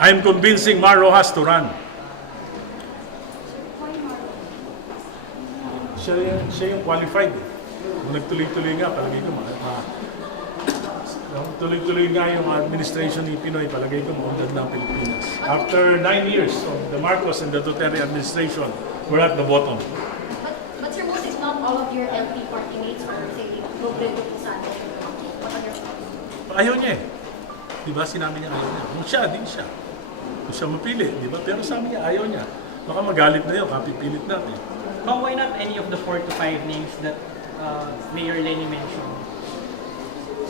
I'm convincing Mar Rojas to run. Siya yung qualified. Kung nagtuloy-tuloy nga, palagay ko, tuloy-tuloy nga yung administration ni Pinoy, palagay ko, maunlad ng Pilipinas. After 9 years of the Marcos and the Duterte administration, we're at the bottom. But Sir Moses, not all of your LP party mates are saying Robredo Posada. What are your thoughts? Ayaw niya eh. Di ba sinabi niya ayaw niya? Kung siya, din siya. Kung siya mapili, di ba? Pero sabi niya ayaw niya. Baka magalit na yun, kapipilit natin. But why not any of the 4 to 5 names that Mayor Lenny mentioned?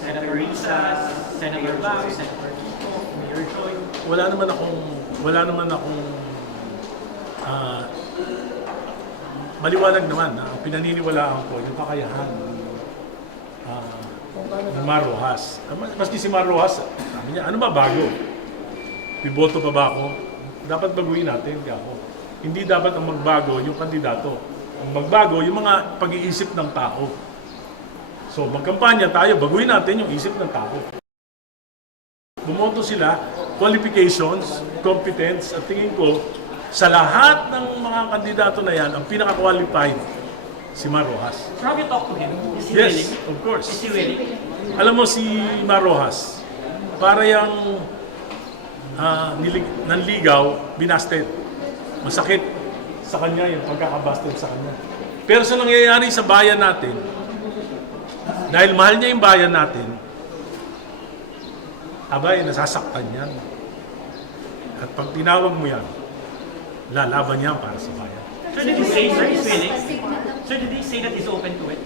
Senator Risa, Senator Bang, Senator Kiko, Mayor Joy. Wala naman akong maliwanag naman na pinaniniwalaan ko yung kakayahan ng Mar Rojas. Maski si Mar Rojas, sabi niya, ano ba bago? Biboto pa ba ako? Dapat baguhin natin, ako. Hindi dapat ang magbago yung kandidato. Ang magbago yung mga pag-iisip ng tao. So magkampanya tayo, baguhin natin yung isip ng tao. Bumoto sila, qualifications, competence, at tingin ko, sa lahat ng mga kandidato na yan, ang pinaka-qualified, si Mar Rojas. So have you talked to him? Is he Yes, willing? of course. Is he willing? Alam mo si Mar Rojas, para yung nanligaw, binasted. Masakit sa kanya yung pagkakabasted sa kanya. Pero sa nangyayari sa bayan natin, dahil mahal niya yung bayan natin, abay, nasasaktan yan. At pag tinawag mo yan, lalaban niya para sa bayan. So did he say, sir, he's willing? So did he say that he's open to it?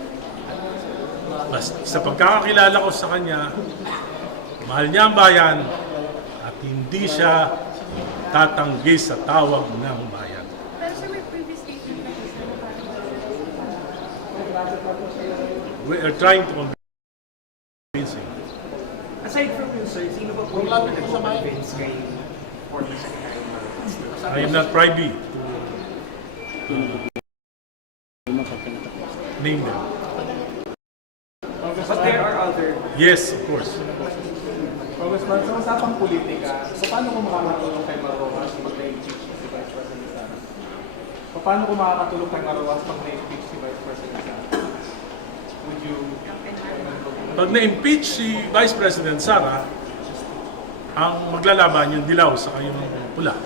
Basta sa pagkakakilala ko sa kanya, mahal niya ang bayan at hindi siya tatanggi sa tawag ng bayan. Pero sir, may previous statement na We are trying to convince him. Aside from yun, sir, sino ba po yung nag-convince kay former Secretary Marcos? I am not privy to name them. But there are other... Yes, of course. Congressman, sa usapang politika, so paano kung makakatulong kay Mar Rojas pag na-impeach si Vice President Sara? Paano kung makakatulong kay Mar Rojas pag na-impeach si Vice President Sara? Would you... Pag na-impeach si Vice President Sara, ang maglalaban yung dilaw sa kayong pula.